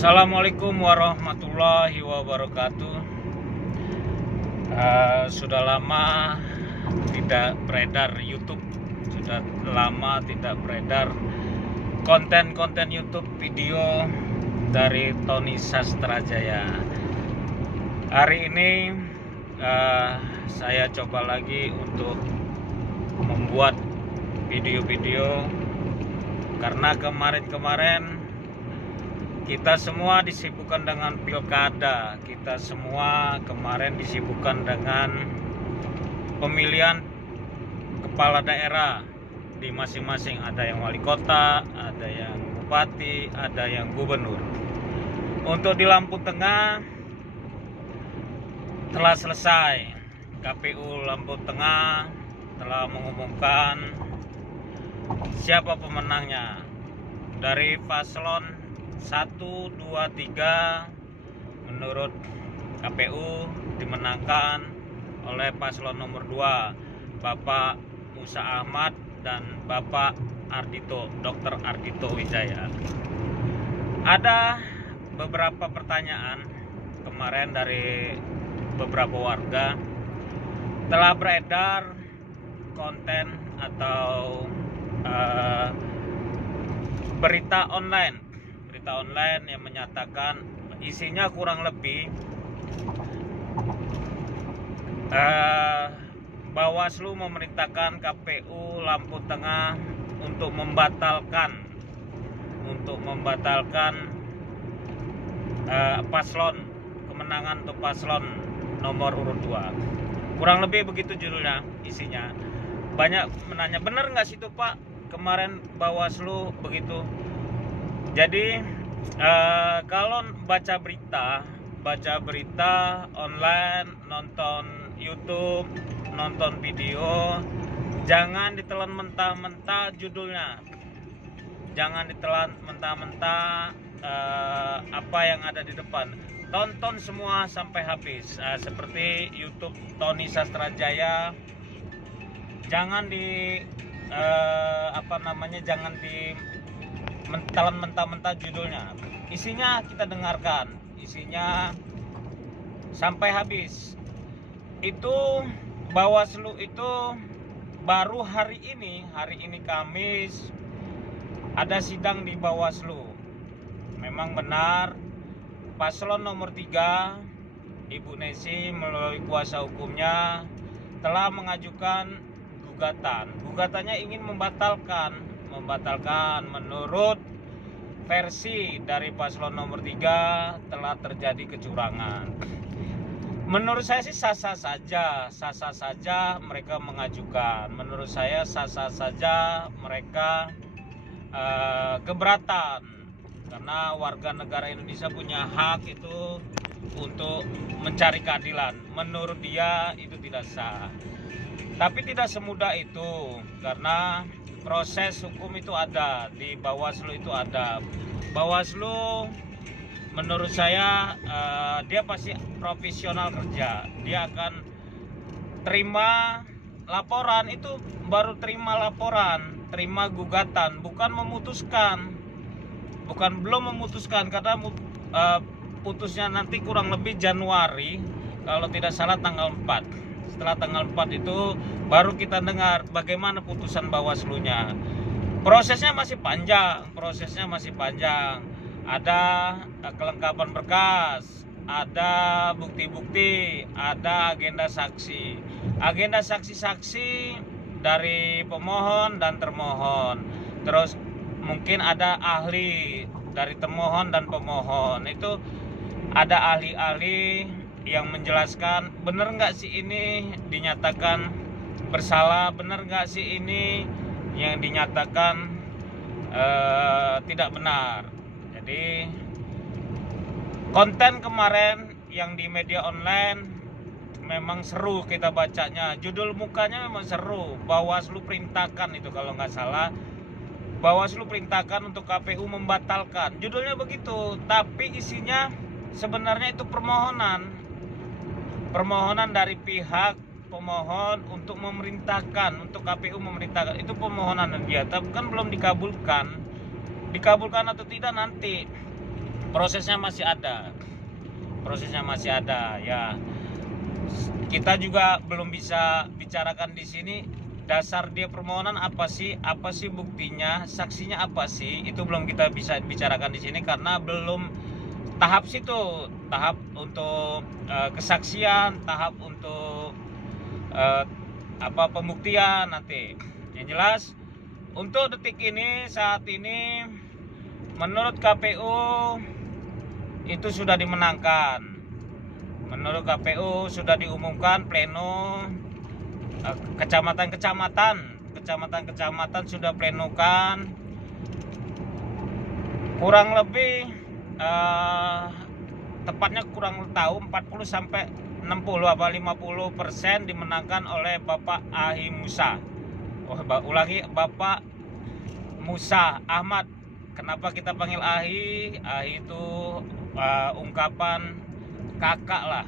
Assalamualaikum warahmatullahi wabarakatuh. Sudah lama tidak beredar YouTube, sudah lama tidak beredar konten-konten YouTube video dari Tony Sastrajaya. Hari ini saya coba lagi untuk membuat video-video karena kemarin-kemarin kita semua disibukkan dengan pilkada, kita semua kemarin disibukkan dengan pemilihan kepala daerah di masing-masing. Ada yang wali kota, ada yang bupati, ada yang gubernur. Untuk di Lampung Tengah telah selesai. KPU Lampung Tengah telah mengumumkan siapa pemenangnya. Dari paslon 1, 2, 3 menurut KPU dimenangkan oleh paslon nomor 2 Bapak Musa Ahmad dan Bapak Ardhito, Dr. Ardhito Wijaya. Ada beberapa pertanyaan kemarin dari beberapa warga, telah beredar konten atau berita online yang menyatakan isinya kurang lebih Bawaslu memerintahkan KPU Lampung Tengah untuk membatalkan kemenangan untuk paslon nomor urut 2. Kurang lebih begitu judulnya, isinya. Banyak menanya, benar nggak sih itu Pak, kemarin Bawaslu begitu? Jadi kalau baca berita online, nonton YouTube, nonton video, jangan ditelan mentah-mentah judulnya, jangan ditelan mentah-mentah apa yang ada di depan. Tonton semua sampai habis, seperti YouTube Tony Sastrajaya. Jangan jangan telan mentah-mentah judulnya. Isinya kita dengarkan, isinya sampai habis. Itu Bawaslu itu baru hari ini Kamis ada sidang di Bawaslu. Memang benar paslon nomor 3 Ibu Nesi melalui kuasa hukumnya telah mengajukan gugatan. Gugatannya ingin membatalkan menurut versi dari paslon nomor 3 telah terjadi kecurangan. Menurut saya sih sah-sah saja mereka mengajukan. Menurut saya sah-sah saja mereka keberatan, karena warga negara Indonesia punya hak itu untuk mencari keadilan. Menurut dia itu tidak sah. Tapi tidak semudah itu, karena proses hukum itu ada di Bawaslu, itu ada. Bawaslu menurut saya dia pasti profesional kerja. Dia akan terima laporan, itu baru terima laporan, terima gugatan, belum memutuskan, karena putusnya nanti kurang lebih Januari, kalau tidak salah tanggal 4. Setelah tanggal 4 itu baru kita dengar bagaimana putusan Bawaslu-nya. Prosesnya masih panjang. Ada kelengkapan berkas, ada bukti-bukti, ada agenda saksi-saksi dari pemohon dan termohon. Terus mungkin ada ahli dari termohon dan pemohon. Itu ada ahli-ahli yang menjelaskan benar nggak sih ini dinyatakan bersalah, benar nggak sih ini yang dinyatakan tidak benar. Jadi konten kemarin yang di media online memang seru kita bacanya, judul mukanya memang seru. Bawaslu perintahkan, itu kalau nggak salah, Bawaslu perintahkan untuk KPU membatalkan, judulnya begitu. Tapi isinya sebenarnya itu permohonan dari pihak pemohon untuk memerintahkan, untuk KPU memerintahkan. Itu permohonan dia, tapi kan belum dikabulkan atau tidak nanti prosesnya masih ada. Ya, kita juga belum bisa bicarakan di sini dasar dia permohonan apa sih buktinya, saksinya apa sih, itu belum kita bisa bicarakan di sini karena belum tahap situ, tahap untuk kesaksian, tahap untuk pembuktian nanti. Yang jelas untuk detik ini, saat ini menurut KPU itu sudah dimenangkan. Menurut KPU sudah diumumkan pleno kecamatan sudah plenokan, kurang lebih tepatnya kurang tahu 40 sampai 60 apa 50% dimenangkan oleh Bapak Ahi Musa. Bapak Musa Ahmad. Kenapa kita panggil Ahi? Ahi itu ungkapan kakak lah,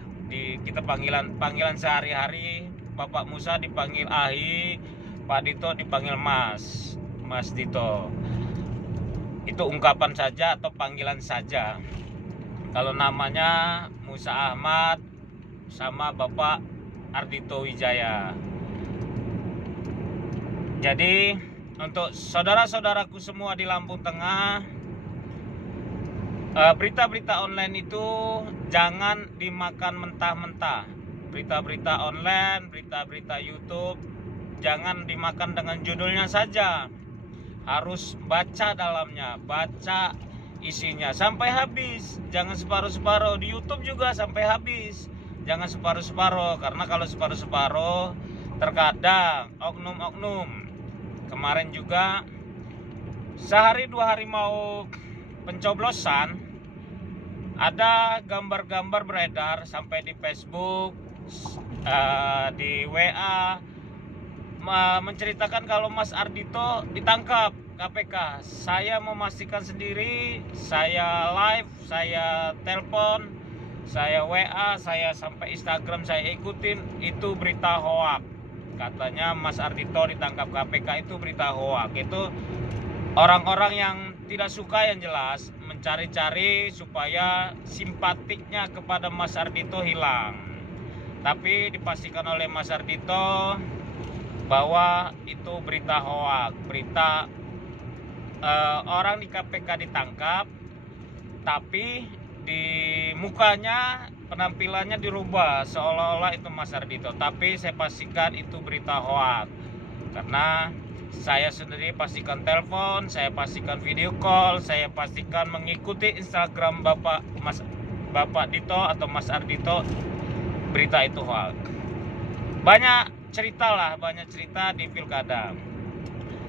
kita panggilan sehari-hari. Bapak Musa dipanggil Ahi, Pak Dito dipanggil Mas Dito. Itu ungkapan saja atau panggilan saja. Kalau namanya Musa Ahmad sama Bapak Ardhito Wijaya. Jadi untuk saudara-saudaraku semua di Lampung Tengah, berita-berita online itu jangan dimakan mentah-mentah. Berita-berita online, berita-berita YouTube, jangan dimakan dengan judulnya saja. Harus baca dalamnya, baca isinya sampai habis. Jangan separuh-separuh. Di YouTube juga sampai habis. Jangan separuh-separuh, karena kalau separuh-separuh terkadang oknum-oknum. Kemarin juga sehari 2 hari mau pencoblosan, ada gambar-gambar beredar sampai di Facebook, di WA, menceritakan kalau Mas Ardhito ditangkap KPK. Saya memastikan sendiri, saya live, saya telepon, saya WA, saya sampai Instagram saya ikutin, itu berita hoak. Katanya Mas Ardhito ditangkap KPK, itu berita hoak. Itu orang-orang yang tidak suka, yang jelas mencari-cari supaya simpatiknya kepada Mas Ardhito hilang. Tapi dipastikan oleh Mas Ardhito bahwa itu berita hoak, berita orang di KPK ditangkap, tapi di mukanya penampilannya dirubah seolah-olah itu Mas Ardhito. Tapi saya pastikan itu berita hoak, karena saya sendiri pastikan telepon, saya pastikan video call, saya pastikan mengikuti Instagram Bapak Dito atau Mas Ardhito, berita itu hoak. Banyak cerita di pilkada,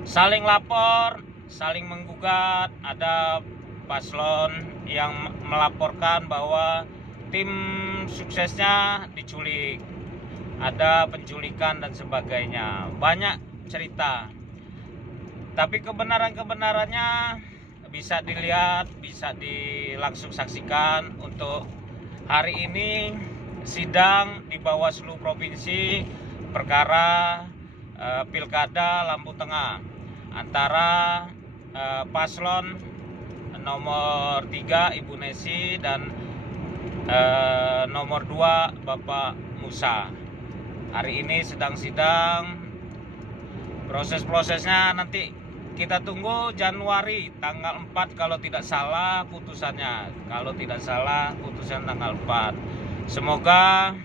saling lapor, saling menggugat. Ada paslon yang melaporkan bahwa tim suksesnya diculik, ada penculikan dan sebagainya. Banyak cerita, tapi kebenarannya bisa dilihat, bisa langsung saksikan. Untuk hari ini sidang di Bawaslu Provinsi perkara pilkada Lampung Tengah antara paslon nomor 3 Ibu Nesi dan nomor 2 Bapak Musa. Hari ini sedang sidang. Proses-prosesnya nanti kita tunggu Januari tanggal 4 kalau tidak salah putusannya. Kalau tidak salah putusan tanggal 4. Semoga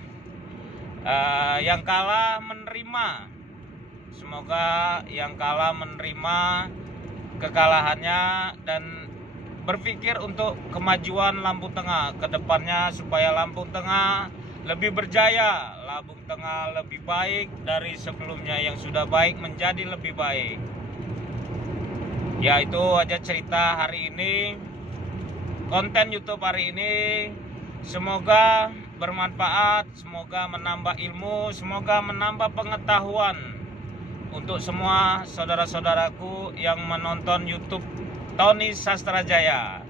yang kalah menerima. Semoga yang kalah menerima kekalahannya dan berpikir untuk kemajuan Lampung Tengah ke depannya, supaya Lampung Tengah lebih berjaya, Lampung Tengah lebih baik dari sebelumnya, yang sudah baik menjadi lebih baik. Ya, itu aja cerita hari ini, konten YouTube hari ini. Semoga bermanfaat, semoga menambah ilmu, semoga menambah pengetahuan untuk semua saudara-saudaraku yang menonton YouTube Tony Sastrajaya.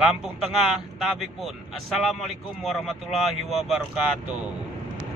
Lampung Tengah Tabik pun. Assalamualaikum warahmatullahi wabarakatuh.